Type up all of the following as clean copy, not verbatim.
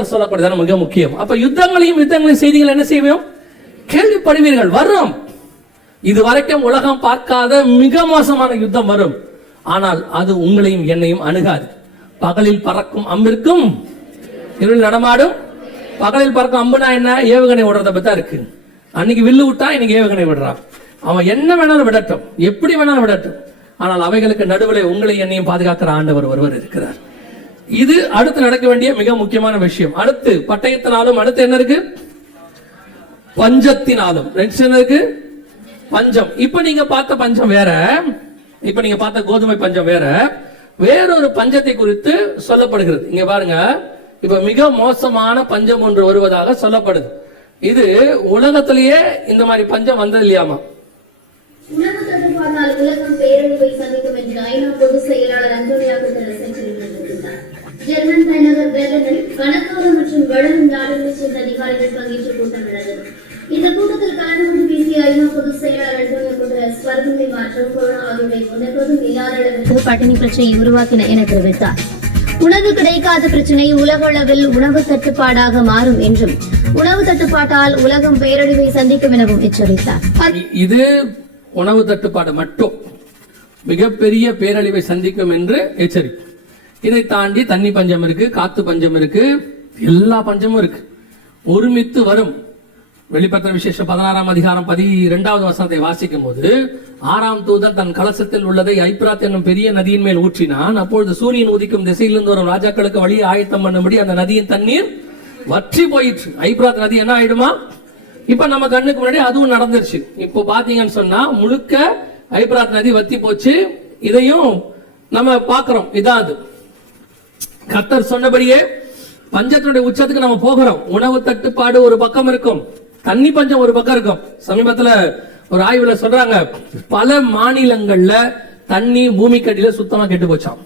கர்த்தர் சொல்லக்கூடியது மிக முக்கியம். அப்ப யுத்தங்களையும் செய்திகள் என்ன செய்வோம், கேள்விப்படுவீர்கள். வரும், இது வரைக்கும் உலகம் பார்க்காத மிக மோசமான யுத்தம் வரும். ஆனால் அது உங்களையும் என்னையும் அணுகாது. பகலில் பறக்கும் அம்பிற்கும் இருள் நடமாடும். பகலில் பறக்கும் அம்புனா என்ன, ஏவுகணை விடுறத பத்தி இருக்கு. அன்னைக்கு வில்லு விட்டா இன்னைக்கு ஏவுகணை விடுறான். அவன் என்ன வேணாலும் விடட்டும், எப்படி வேணாலும் விடட்டும். ஆனால் அவைகளுக்கு நடுவில் உங்களை என்னையும் பாதுகாக்கிற ஆண்டவர் ஒருவர் இருக்கிறார். இது அடுத்து நடக்க வேண்டிய மிக முக்கியமான விஷயம். அடுத்து பட்டயத்தினாலும், அடுத்து என்ன இருக்கு, பஞ்சத்தினாலும். என்ன இருக்கு, பஞ்சம். இப்ப நீங்க பார்த்த பஞ்சம் வேற, இப்ப நீங்க பார்த்த கோதுமை பஞ்சம் வேற, வேறொரு பஞ்சத்தை குறித்து சொல்லப்படுகிறது. இங்க பாருங்க, இப்ப மிக மோசமான பஞ்சம் ஒன்று வருவதாக சொல்லப்படுது. இது உலகத்திலேயே இந்த மாதிரி பஞ்சம் வந்தது இல்லையாமா. உணவு தட்டுப்பாட்டால் உலகம் பேரழிவை சந்திக்கும் என்று ஐநா பொதுச் செயலாளர் அன்டோனியோ குட்டரஸ் எச்சரித்துள்ளார். ஜெர்மன் தலைநகர் பெர்லினில் பணக்கார மற்றும் வளரும் நாடுகளைச் சேர்ந்த அதிகாரிகள் பங்கேற்ற கூட்டம் நடந்தது. இந்த கூட்டத்தில் கலந்து கொண்டு பேசிய ஐநா பொதுச் செயலாளர் அன்டோனியோ குட்டரஸ் பருவநிலை மாற்றம், கொரோனா ஆகியவை முன்னெப்போதும் இல்லாத அளவிற்கு பட்டினி பிரச்சனையை உருவாக்கின என தெரிவித்தார். உணவு கிடைக்காத பிரச்சனை உலக அளவில் உணவு தட்டுப்பாடாக மாறும் என்றும், உணவு தட்டுப்பாட்டால் உலகம் பேரழிவை சந்திக்கும் எனவும் எச்சரித்தார். இது உணவு தட்டுப்பாடு மட்டும் மிகப்பெரிய பேரழிவை சந்திக்கும் என்று எச்சரிக்கை. இதை தாண்டி தண்ணி பஞ்சம் இருக்கு, காத்து பஞ்சம் இருக்கு, எல்லா பஞ்சமும் இருக்கு, ஒருமித்து வரும். வெளிப்படுத்தின விசேஷம் 16ஆம் அதிகாரம் 12வது வசனத்தை வாசிக்கும் போது, 6ஆம் தூதன் தன் கலசத்தில் உள்ளதை ஐப்ராத் என்னும் பெரிய நதியின் மேல் ஊற்றினான். அப்பொழுது சூரியன் உதிக்கும் திசையிலிருந்து வரும் ராஜாக்களுக்கு வழியை ஆயத்தம் பண்ணும்படி அந்த நதியின் தண்ணீர் வற்றி போயிற்று. ஐப்ராத் நதி என்ன ஆயிடுமா, இப்ப நம்ம கண்ணுக்கு முன்னாடி அதுவும் நடந்துருச்சு. இப்போ பாத்தீங்கன்னு சொன்னா முழுக்க ஐப்ராத் நதி வத்தி போச்சு. இதையும் நம்ம பாக்குறோம். இதான் அது. கர்த்தர் சொன்னபடியே பஞ்சத்தினுடைய உச்சத்துக்கு நம்ம போகிறோம். உணவு தட்டுப்பாடு ஒரு பக்கம் இருக்கும், தண்ணி பஞ்சம் ஒரு பக்கம் இருக்கும். சமீபத்துல ஒரு ஆய்வுல சொல்றாங்க, பல மாநிலங்கள்ல தண்ணி பூமிக்கடியில சுத்தமா கெட்டு போச்சாம்.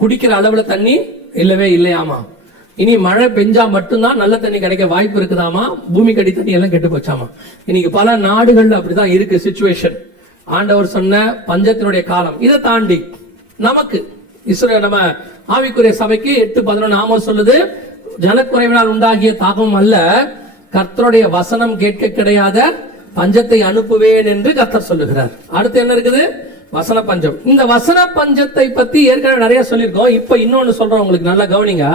குடிக்கிற அளவுல தண்ணி இல்லவே இல்லையாமா. இனி மழை பெஞ்சா மட்டும்தான் நல்ல தண்ணி கிடைக்க வாய்ப்பு இருக்குதாமா. பூமிக்கடி தண்ணி எல்லாம் கெட்டு போச்சாமா. இன்னைக்கு பல நாடுகள்ல அப்படிதான் இருக்கு சிச்சுவேஷன். ஆண்டவர் சொன்ன பஞ்சத்தினுடைய காலம். இதை தாண்டி நமக்கு நம்ம ஆவிக்குரிய சபைக்கு 8:11 ஆமோஸ் சொல்லுது, ஜனக்குறைவினால் உண்டாகிய தாகம் அல்ல, கர்த்தருடைய வசனம் கேட்க கிடையாத பஞ்சத்தை அனுப்புவேன் என்று கர்த்தர் சொல்லுகிறார். அடுத்து என்ன இருக்குது, வசன பஞ்சம். இந்த வசன பஞ்சத்தை பத்தி ஏற்கனவே நிறைய சொல்லியிருக்கோம். இப்ப இன்னொன்னு சொல்றோம், உங்களுக்கு நல்லா கவனிங்க.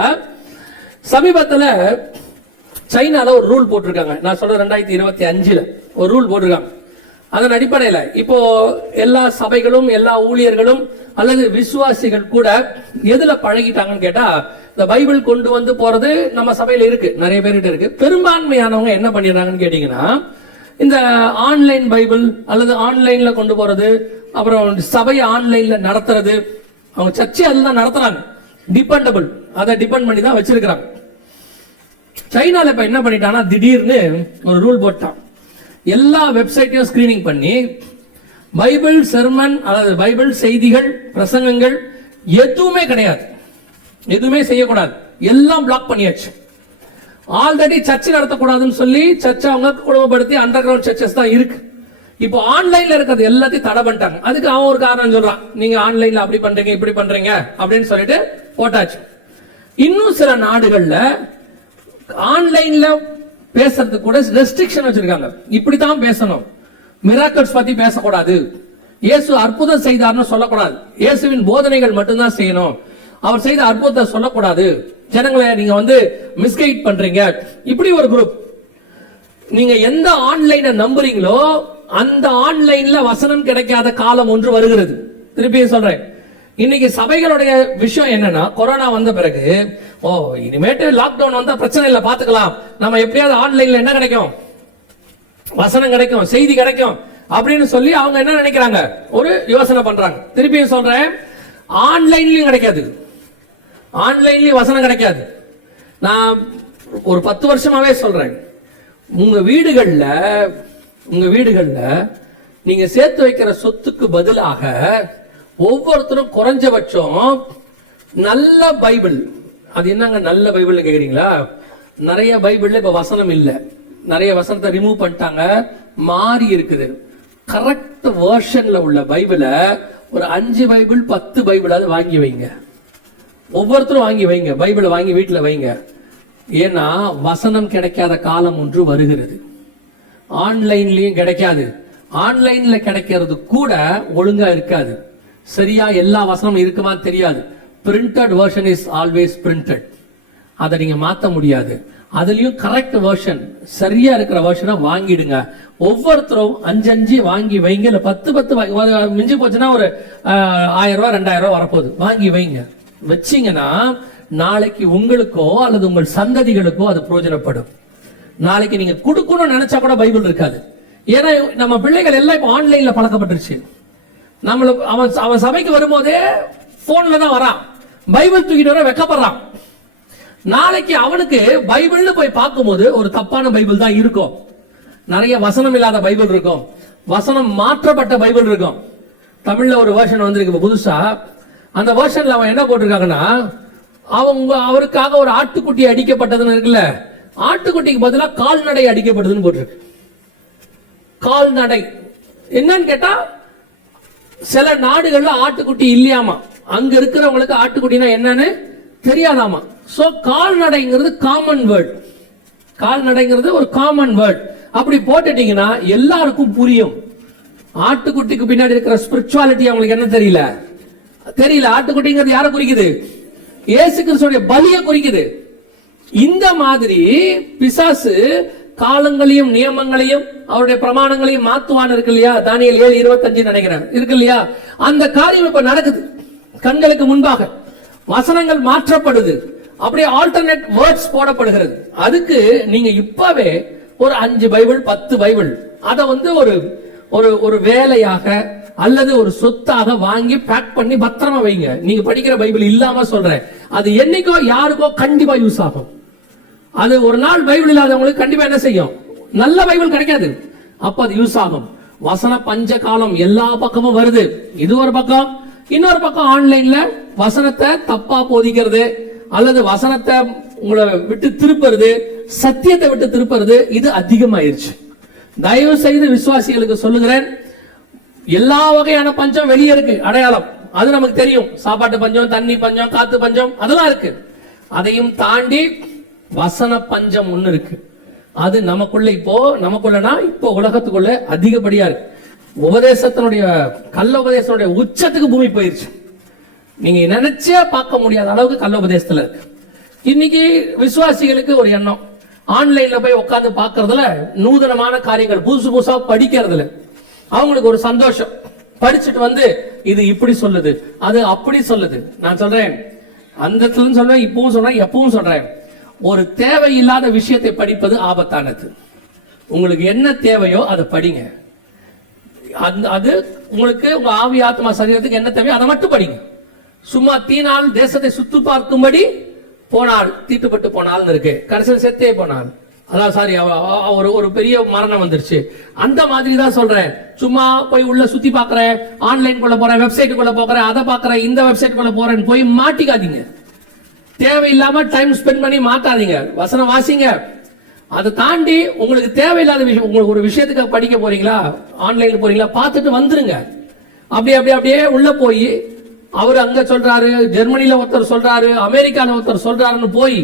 சமீபத்துல சைனால ஒரு ரூல் போட்டிருக்காங்க. நான் சொல்ற 2025 ஒரு ரூல் போட்டிருக்காங்க. அதன் அடிப்படையில் இப்போ எல்லா சபைகளும் எல்லா ஊழியர்களும் அல்லது விசுவாசிகள் கூட எதுல பழகிட்டாங்கன்னு கேட்டா, இந்த பைபிள் கொண்டு வந்து போறது நம்ம சபையில இருக்கு, நிறைய பேர்கிட்ட இருக்கு. பெரும்பான்மையானவங்க என்ன பண்ணிடுறாங்கன்னு கேட்டீங்கன்னா, இந்த ஆன்லைன் பைபிள் அல்லது ஆன்லைன்ல கொண்டு போறது, அப்புறம் சபையை ஆன்லைன்ல நடத்துறது, அவங்க சர்ச்சை அதுதான் நடத்துறாங்க. டிபெண்டபிள், அதை டிபெண்ட் பண்ணி தான் வச்சிருக்கிறாங்க. சைனால இப்ப என்ன பண்ணிட்டான்னா, திடீர்னு ஒரு ரூல் போட்டான். எல்லா வெப்சைட்டையும் ஸ்கிரீனிங் பண்ணி பைபிள் செர்மன் அல்லது பைபிள் செய்திகள் பிரசங்கங்கள் எதுவுமே கிடையாது, எதுவுமே செய்யக்கூடாது, எல்லாம் பிளாக் பண்ணியாச்சு. ஆல்ரெடி சர்ச்சை நடத்தக்கூடாதுன்னு சொல்லி சர்ச்சை அவங்க குடும்பப்படுத்தி அண்டர் கிரவுண்ட் சர்ச்சஸ் தான் இருக்கு. இப்போ ஆன்லைன்ல இருக்கிறது எல்லாத்தையும் தடை பண்ணிட்டாங்க. அதுக்கு அவன் ஒரு காரணம் சொல்றான், நீங்க ஆன்லைன்ல அப்படி பண்றீங்க இப்படி பண்றீங்க அப்படின்னு சொல்லிட்டு போட்டாச்சு. இன்னும் சில நாடுகள்ல ஆன்லைன்ல பேசுறது கூட ரெஸ்ட்ரிக்ஷன் வச்சிருக்காங்க. இப்படித்தான் பேசணும், மிராக்கிள்ஸ் பத்தி பேசக்கூடாது, இயேசு அற்புதம் செய்தார்னு சொல்லக்கூடாது, இயேசுவின் போதனைகள் மட்டும்தான் செய்யணும், அவர் செய்த அற்புதத்தை சொல்லக்கூடாது, ஜனங்களை நீங்க மிஸ்கைட் பண்றீங்க. இப்படி ஒரு குரூப். நீங்க எந்த ஆன்லைனை நம்புறீங்களோ அந்த ஆன்லைன்ல வசனம் கிடைக்காத காலம் ஒன்று வருகிறது. திருப்பியும் சொல்றேன், இன்னைக்கு சபைகளுடைய விஷயம் என்னன்னா, கொரோனா வந்த பிறகு இனிமேட்டு லாக்டவுன் வந்தா பிரச்சனை இல்லை, பாத்துக்கலாம், நம்ம எப்படியாவது ஆன்லைன்ல என்ன கிடைக்கும், வசனம் கிடைக்கும், செய்தி கிடைக்கும் அப்படின்னு சொல்லி அவங்க என்ன நினைக்கிறாங்க, ஒரு யோசனை பண்றாங்க. திருப்பியும் சொல்றேன், ஆன்லைன்லயும் கிடைக்காது, ஆன்லைன்லயும் வசனம் கிடைக்காது. நான் ஒரு 10 வருஷமாவே சொல்றேன், உங்க வீடுகள்ல நீங்க சேர்த்து வைக்கிற சொத்துக்கு பதிலாக ஒவ்வொருத்தரும் குறைஞ்சபட்சம் நல்ல பைபிள், அது என்னங்க நல்ல பைபிள் கேக்குறீங்களா, நிறைய பைபிள்ல இப்ப வசனம் இல்ல, நிறைய வசனத்தை ரிமூவ் பண்ணிட்டாங்க, மாறி இருக்குது. கரெக்ட் வெர்ஷன்ல உள்ள பைபிளை ஒரு 5 பைபிள் 10 பைபிளாவது வாங்கி வைங்க, ஒவ்வொருத்தரும் வாங்கி வைங்க, பைபிளை வாங்கி வீட்டுல வைங்க. ஏன்னா வசனம் கிடைக்காத காலம் ஒன்று வருகிறது. ஆன்லைன்லயும் கிடைக்காது. ஆன்லைன்ல கிடைக்கிறது கூட ஒழுங்கா இருக்காது. சரியா எல்லா வசனமும் இருக்குமா தெரியாது. Printed version is always printed. அதை நீங்க மாத்த முடியாது. அதுலயும் கரெக்ட் வெர்ஷன், சரியா இருக்கிற வெர்ஷனை வாங்கிடுங்க. ஒவ்வொருத்தரும் 5 வாங்கி வைங்க. இல்ல 10 மிஞ்சி போச்சுன்னா ஒரு 1000 ரூபாய் 2000 ரூபாய் வரப்போகுது. வாங்கி வைங்க. வச்சீங்கன்னா நாளைக்கு உங்களுக்கோ அல்லது உங்கள் சந்ததிகளுக்கோ அது பிரயோஜனப்படும். நாளைக்கு நீங்க கொடுக்கணும்னு நினைச்சா கூட பைபிள் இருக்காது. ஏன்னா நம்ம பிள்ளைகள் எல்லாம் இப்போ ஆன்லைன்ல பழக்கப்பட்டுருச்சு. நம்மளுக்கு அவன் சபைக்கு வரும்போதே போன்ல தான் வரான். பைபிள் தூக்கிட்டு வர வெக்கப்படுறான். நாளைக்கு அவனுக்கு பைபிள்னு போய் பார்க்கும்போது ஒரு தப்பான பைபிள் தான் இருக்கும். நிறைய வசனம் இல்லாத பைபிள் இருக்கும். வசனம் மாற்றப்பட்ட பைபிள் இருக்கும். தமிழ்ல ஒரு வெர்ஷன் வந்திருக்கு புதுசா. அந்த வெர்ஷன்ல அவன் என்ன போட்டிருக்காங்கன்னா, அவருக்காக ஒரு ஆட்டுக்குட்டி அடிக்கப்பட்டதுன்னு இருக்குல்ல, ஆட்டுக்குட்டிக்கு பதிலாக கால்நடை அடிக்கப்பட்டதுன்னு போட்டிருக்கு. கால்நடை என்னன்னு கேட்டா, சில நாடுகள்ல ஆட்டுக்குட்டி இல்லையாமா. அங்க இருக்கிறவங்களுக்கு ஆட்டுக்குட்டினா என்னன்னு தெரியாதாமா. சோ கால்நடைங்கிறது காமன் வேர்ட். கால்நடைங்கிறது ஒரு காமன் வேர்ட். அப்படி போட்டுட்டீங்கன்னா எல்லாருக்கும் புரியும். ஆட்டுக்குட்டிக்கு பின்னாடி இருக்கிற ஸ்பிரிச்சுவாலிட்டி அவங்களுக்கு என்ன தெரியல. ஆட்டுக்குட்டிங்கிறது யாரை குறிக்குது? இயேசு கிறிஸ்துவோட பலியை குறிக்குது. இந்த மாதிரி பிசாசு காலங்களையும் நியமங்களையும் அவருடைய பிரமாணங்களையும் மாத்துவான் இருக்கு இல்லையா? தானியேல் 7:25 நினைக்கிறேன் இருக்கு இல்லையா? அந்த காரியம் இப்ப நடக்குது கண்களுக்கு முன்பாக. வசனங்கள் மாற்றப்படுது. அப்படியே ஆல்டர்னேட் வேர்ட்ஸ் போடப்படுகிறது. அதுக்கு நீங்க இப்பவே ஒரு 5 பைபிள் 10 பைபிள் அதை ஒரு வேலையாக அல்லது ஒரு சொத்தாக வாங்கி பேக் பண்ணி பத்திரமா வைங்க. நீங்க படிக்கிற பைபிள் இல்லாம சொல்றேன், அது என்னைக்கோ யாருக்கோ கண்டிப்பா யூஸ் ஆகும். அது ஒரு நாள் பைபிள் இல்லாதவங்களுக்கு கண்டிப்பா என்ன செய்யும்? நல்ல பைபிள் கிடைக்காது. அப்ப அது யூஸ் ஆகும். வசன பஞ்ச காலம் எல்லா பக்கமும் வருது. இது ஒரு பக்கம். இன்னொரு பக்கம் ஆன்லைன்ல வசனத்தை தப்பா போதிக்கிறது அல்லது வசனத்தை உங்களை விட்டு திருப்புறது, சத்தியத்தை விட்டு திருப்புறது, இது அதிகமாயிருச்சு. தயவு செய்து விசுவாசிகளுக்கு சொல்லுகிறேன், எல்லா வகையான பஞ்சம் வெளியே இருக்கு. அடையாளம் அது நமக்கு தெரியும். சாப்பாட்டு பஞ்சம், தண்ணி பஞ்சம், காத்து பஞ்சம், அதெல்லாம் இருக்கு. அதையும் தாண்டி வசன பஞ்சம் ஒண்ணு இருக்கு. அது நமக்குள்ள இப்போ உலகத்துக்குள்ள அதிகப்படியா இருக்கு. உபதேசத்தினுடைய கள்ள உபதேசத்தினுடைய உச்சத்துக்கு பூமி போயிருச்சு. நீங்க நினைச்சே பார்க்க முடியாத அளவுக்கு கள்ள உபதேசத்துல இருக்கு. இன்னைக்கு விசுவாசிகளுக்கு ஒரு எண்ணம், ஆன்லைன்ல போய் உட்கார்ந்து பார்க்கறதுல நூதனமான காரியங்கள் புதுசா படிக்கிறதுல அவங்களுக்கு ஒரு சந்தோஷம். படிச்சுட்டு வந்து இது இப்படி சொல்லுது, அது அப்படி சொல்லுது. நான் சொல்றேன், அந்த இடத்துல சொல்றேன், இப்பவும் சொல்றேன், எப்பவும் சொல்றேன், ஒரு தேவையில்லாத விஷயத்தை படிப்பது ஆபத்தானது. உங்களுக்கு என்ன தேவையோ அதை படிங்க. அது உங்களுக்கு உங்க ஆவி ஆத்மா சரீரத்துக்கு என்ன தேவையோ அதை மட்டும் படிங்க. சும்மா தீனால் தேசத்தை சுத்து பார்க்கும்படி போனால் தீட்டுப்பட்டு போனால் இருக்கு, கடைசியில் செத்தே போனால். அதான் சாரி, ஒரு பெரிய மரணம் வந்துருச்சு. அந்த மாதிரி தான் சொல்றேன். சும்மா போய் உள்ள சுத்தி பாக்குறேன், ஆன்லைன் குள்ள போறேன், வெப்சைட் குள்ள போறேன், அதை பாக்குறேன், இந்த வெப்சைட் குள்ள போறேன் போய் மாட்டிக்காதீங்க. தேவையில்லாம டைம் ஸ்பெண்ட் பண்ணி மாட்டாதீங்க. வசனம் வாசிங்க. அதை தாண்டி உங்களுக்கு தேவையில்லாத விஷயம், உங்களுக்கு ஒரு விஷயத்துக்கு படிக்க போறீங்களா, ஆன்லைன்ல போறீங்களா, பார்த்துட்டு வந்துருங்க. அப்படியே உள்ள போய் அவர் அங்க சொல்றாரு, ஜெர்மனில ஒருத்தர் சொல்றாரு, அமெரிக்கால ஒருத்தர் சொல்றாருன்னு போய்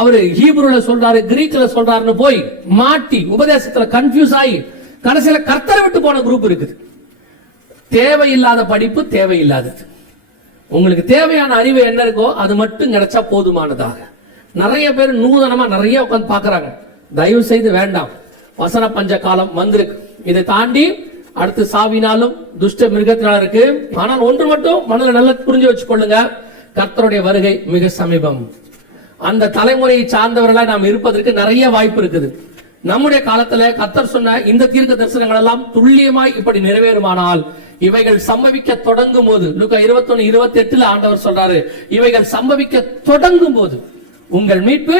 அவரு ஹீப்ருல சொல்றாரு, கிரீக்ல சொல்றாருன்னு போய் மாட்டி உபதேசத்துல கன்ஃபியூஸ் ஆகி கடைசியில கர்த்தரை விட்டு போன குரூப் இருக்குது. தேவையில்லாத படிப்பு தேவையில்லாதது. உங்களுக்கு தேவையான அறிவு என்ன இருக்கோ அது மட்டும் கிடைச்சா போதுமானதாக. நிறைய பேர் நூதனமா நிறைய உட்கார்ந்து பாக்குறாங்க. தயவு செய்து வேண்டாம். வசன பஞ்ச காலம் வந்திருக்கு. இதை தாண்டி அடுத்து சாவினாலும் துஷ்ட மிருகத்தினால இருக்கு. ஆனால் ஒன்று மட்டும் மனதில் நல்லா புரிஞ்சு வச்சு கொள்ளுங்க, கர்த்தருடைய வருகை மிக சமீபம். அந்த தலைமுறையை சார்ந்தவர்களாக நாம் இருப்பதற்கு நிறைய வாய்ப்பு இருக்குது. நம்முடைய காலத்துல கர்த்தர் சொன்ன இந்த தீர்க்க தரிசனங்கள் எல்லாம் துல்லியமாய் இப்படி நிறைவேறுமானால் இவைகள் சம்பவிக்க தொடங்கும் போது, லூக்கா 21:28 ஆண்டவர் சொல்றாரு, இவைகள் சம்பவிக்க தொடங்கும் போது உங்கள் மீட்பு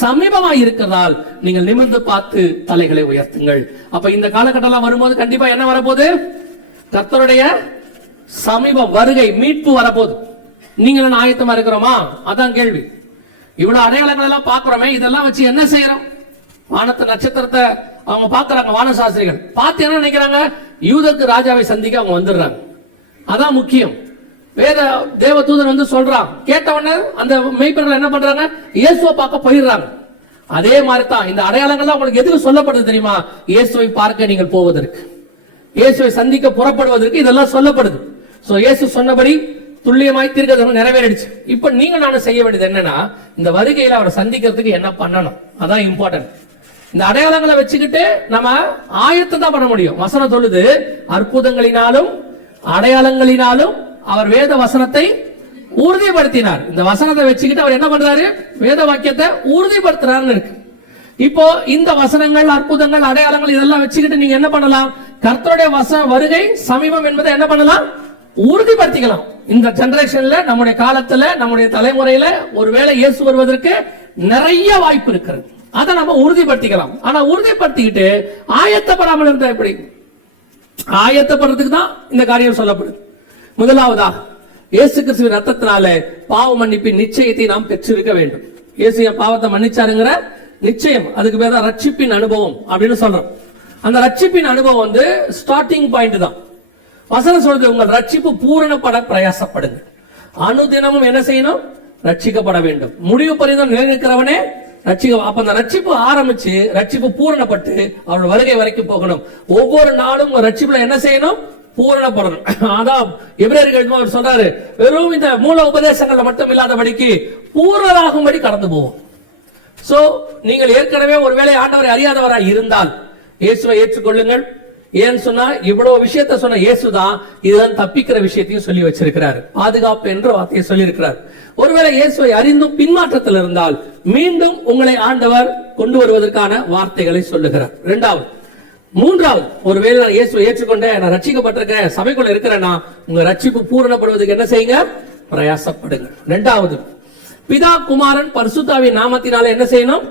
சமீபமாய் இருக்கிறதால் நீங்கள் நிமிர்ந்து பார்த்து தலைகளை உயர்த்துங்கள். அப்ப இந்த காலகட்டம் வரும்போது கண்டிப்பா என்ன வரப்போகுது? கர்த்தருடைய சமீப வருகை, மீட்பு வரப்போகுது. நீங்களும் ஆயத்தமா இருக்கிறோமா? அதான் கேள்வி. இவ்வளவு அடையாளங்கள் எல்லாம் பாக்குறோமே, இதெல்லாம் வச்சு என்ன செய்யறோம்? வானத்தை நட்சத்திரத்தை அவங்க பாக்குறாங்க, வானசாஸ்திரிகள் பார்த்து என்ன நினைக்கிறாங்க? யூதருக்கு ராஜாவை சந்திக்க அவங்க வந்துடுறாங்க. அதான் முக்கியம். வேத தேவ தூதன் வந்து சொல்றான். கேட்ட உடனே அந்த மெய்ப்பர்கள் என்ன பண்றாங்க? இயேசுவை பார்க்க போயிடுறாங்க. அதே மாதிரி தான் இந்த அடையாளங்கள்லாம் உங்களுக்கு எதுக்கு சொல்லப்படுது தெரியுமா? இயேசுவை பார்க்க நீங்கள் போவதற்கு, இயேசுவை சந்திக்க புறப்படுவதற்கு இதெல்லாம் சொல்லப்படுது. சோ இயேசு சொன்னபடி துல்லியமாய் தீர்க்கதரிசனம் நிறைவேறிடுச்சு. இப்ப நீங்க நானும் செய்ய வேண்டியது என்னன்னா, இந்த வருகையில அவரை சந்திக்கிறதுக்கு என்ன பண்ணணும், அதான் இம்பார்ட்டன்ட். இந்த அடையாளங்களை வச்சுக்கிட்டு நம்ம ஆயத்தை தான் பண்ண முடியும். வசனம் சொல்லுது, அற்புதங்களினாலும் அடையாளங்களினாலும் அவர் வேத வசனத்தை உறுதிப்படுத்தினார். இந்த வசனத்தை வச்சுக்கிட்டு அவர் என்ன பண்றாரு? வேத வாக்கியத்தை உறுதிப்படுத்துறாருன்னு இருக்கு. இப்போ இந்த வசனங்கள், அற்புதங்கள், அடையாளங்கள் இதெல்லாம் வச்சுக்கிட்டு நீங்க என்ன பண்ணலாம்? கர்த்தருடைய வருகை சமீபம் என்பதை என்ன பண்ணலாம்? உறுதிப்படுத்திக்கலாம். இந்த ஜெனரேஷன்ல, நம்முடைய காலத்துல, நம்முடைய தலைமுறையில ஒருவேளை இயேசு வருவதற்கு நிறைய வாய்ப்பு இருக்கிறது. அதை நம்ம உறுதிப்படுத்திக்கலாம். ஆனா உறுதிப்படுத்திக்கிட்டு ஆயத்தப்படாமல் இருந்தா எப்படி? ஆயத்தப்படுறதுக்கு தான் இந்த காரியம் சொல்லப்படுது. முதலாவதா, இயேசு கிறிஸ்துவின் ரத்தத்தினால பாவ மன்னிப்பின் நிச்சயத்தை நாம் பெற்றிருக்க வேண்டும். இயேசு என் பாவத்தை மன்னிச்சாருங்கிற நிச்சயம், அதுக்கு பேர் தான் ரட்சிப்பின் அனுபவம் அப்படின்னு சொல்றோம். அந்த ரட்சிப்பின் அனுபவம் வந்து ஸ்டார்டிங் பாயிண்ட் தான். வசனம் சொல்றது, உங்கள் ரட்சிப்பு பூரணப்பட பிரயாசப்படுங்க. அனுதினமும் என்ன செய்யணும்? ரட்சிக்கப்பட வேண்டும். முடிவு பரிதம் நிலைநிற்கிறவனே ரட்சிக்க. அப்ப அந்த ரட்சிப்பு ஆரம்பிச்சு ரட்சிப்பு பூரணப்பட்டு அவரோட வருகை வரைக்கும் போகணும். ஒவ்வொரு நாளும் ரட்சிப்புல என்ன செய்யணும்? பூரணப்படணும். அதான் எபிரேயர்கள் அவர் சொல்றாரு, வெறும் இந்த மூல உபதேசங்கள்ல மட்டும் இல்லாதபடிக்கு பூரணராகும்படி கடந்து போவோம். சோ நீங்கள் ஏற்கனவே ஒருவேளை ஆண்டவரை அறியாதவராய் இருந்தால் இயேசுவை ஏற்றுக்கொள்ளுங்கள். ஏன்னு சொன்னா, இவ்வளவு விஷயத்த சொன்ன இயேசுதான் இதுதான் தப்பிக்கிற விஷயத்தையும் சொல்லி வச்சிருக்கிறார். பாதுகாப்பு என்ற வார்த்தையை சொல்லி இருக்கிறார். ஒருவேளை இயேசுவை அறிந்தும் பின்மாற்றத்தில் இருந்தால் மீண்டும் உங்களை ஆண்டவர் கொண்டு வருவதற்கான வார்த்தைகளை சொல்லுகிறார். இரண்டாவது. மூன்றாவது, ஒருவேளை நான் இயேசுவை ஏற்றுக்கொண்டேன், நான் ரட்சிக்கப்பட்டிருக்கேன், சபைக்குள்ள இருக்கிறேன்னா உங்க ரட்சிப்பு பூரணப்படுவதற்கு என்ன செய்யுங்க? பிரயாசப்படுங்க. இரண்டாவது, பிதா குமாரன் பரிசுத்தாவின் நாமத்தினால என்ன செய்யணும்?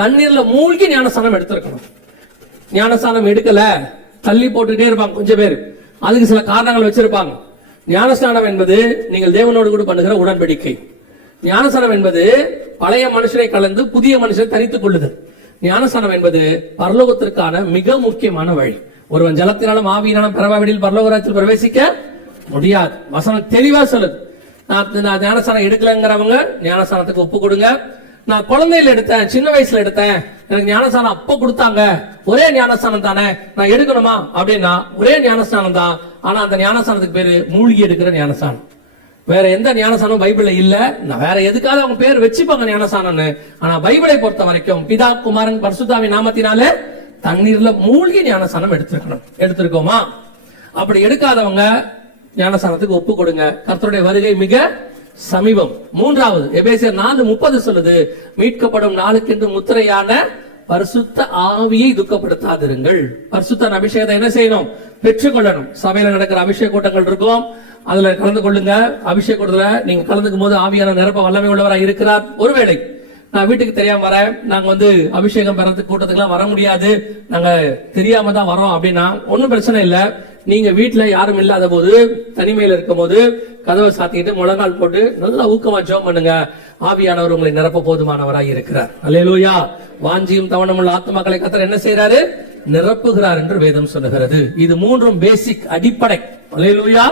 தண்ணீர்ல மூழ்கி ஞானஸ்நானம் எடுத்திருக்கணும். ஞானஸ்நானம் எடுக்கல, தள்ளி போட்டுட்டே இருப்பாங்க கொஞ்சம் பேர். அதுக்கு சில காரணங்கள் வச்சிருப்பாங்க. ஞானஸ்நானம் என்பது நீங்கள் தேவனோடு கூட பண்ணுகிற உடன்படிக்கை. ஞானஸ்நானம் என்பது பழைய மனுஷனை கலந்து புதிய மனுஷனை தரித்துக் கொள்ளுதல். ஞானஸ்நானம் என்பது பரலோகத்திற்கான மிக முக்கியமான வழி. ஒருவன் ஜலத்தினாலும் ஆவியினாலும் பிறவாவிடில் பரலோகராஜ்யத்தில் பிரவேசிக்க முடியாது. வசனம் தெளிவா சொல்லுது. நான் ஞானஸ்நானம் எடுக்கலங்கிறவங்க ஞானஸ்நானத்துக்கு ஒப்பு கொடுங்க. நான் குழந்தையில எடுத்தேன், சின்ன வயசுல எடுத்தேன், எனக்கு ஞானஸ்நானம் அப்ப கொடுத்தாங்க, ஒரே ஞானஸ்நானம் தானே, நான் எடுக்கணுமா அப்படின்னா ஒரே ஞானஸ்நானம் தான். ஆனா அந்த ஞானஸ்நானத்துக்கு பேரு மூழ்கி எடுக்கிற ஞானஸ்நானம். வேற எந்த ஞானஸ்நானம் பைபிள்ல இல்ல. வேற எதுக்காக அவங்க பேர் வச்சுப்பாங்க ஞானஸ்நானம்னு. ஆனா பைபிளை பொறுத்த வரைக்கும் பிதா குமாரன் பரிசுத்தாவின் நாமத்தினால தண்ணீர்ல மூழ்கி ஞானஸ்நானம் எடுத்திருக்கோமா? அப்படி எடுக்காதவங்க ஞானஸ்நானத்துக்கு ஒப்பு கொடுங்க. கர்த்தருடைய வருகை மிக சமீபம். மூன்றாவது, எபேசியர் 4:30 சொல்லுது, மீட்கப்படும் நாளுக்கென்று முத்திரையான பரிசுத்த ஆவியை துக்கப்படுத்தாதிருங்கள். பரிசுத்த அபிஷேகத்தை என்ன செய்யணும்? பெற்றுக்கொள்ளணும். சபையில நடக்கிற அபிஷேக கூட்டங்கள் இருக்கும், அதுல கலந்து கொள்ளுங்க. அபிஷேக கூட்டத்துல நீங்க கலந்துக்கும் போது ஆவியான நிரப்ப வல்லமை உள்ளவராக இருக்கிறார். ஒருவேளை நான் வீட்டுக்கு தெரியாம வரேன், நாங்க வந்து அபிஷேகம் பெறத்துக்கு கூட்டத்துக்குலாம் வர முடியாது, நாங்க தெரியாம தான் வரோம் அப்படின்னா ஒன்னும் பிரச்சனை இல்லை. நீங்க வீட்டுல யாரும் இல்லாத போது, தனிமையில இருக்கும் போது கதவை சாத்திக்கிட்டு முழங்கால் போட்டு நல்லா ஊக்கமா ஜெபம் பண்ணுங்க. ஆவியானவர் உங்களை நிரப்ப போதுமானவராய் இருக்கிறார். அல்லேலூயா. வாஞ்சியும் தவணமுள்ள ஆத்மாக்களை கர்த்தர் என்ன செய்யறாரு? நிரப்புகிறார் என்று வேதம் சொல்லுகிறது. இது மூன்றும் பேசிக், அடிப்படை. அல்லேலூயா.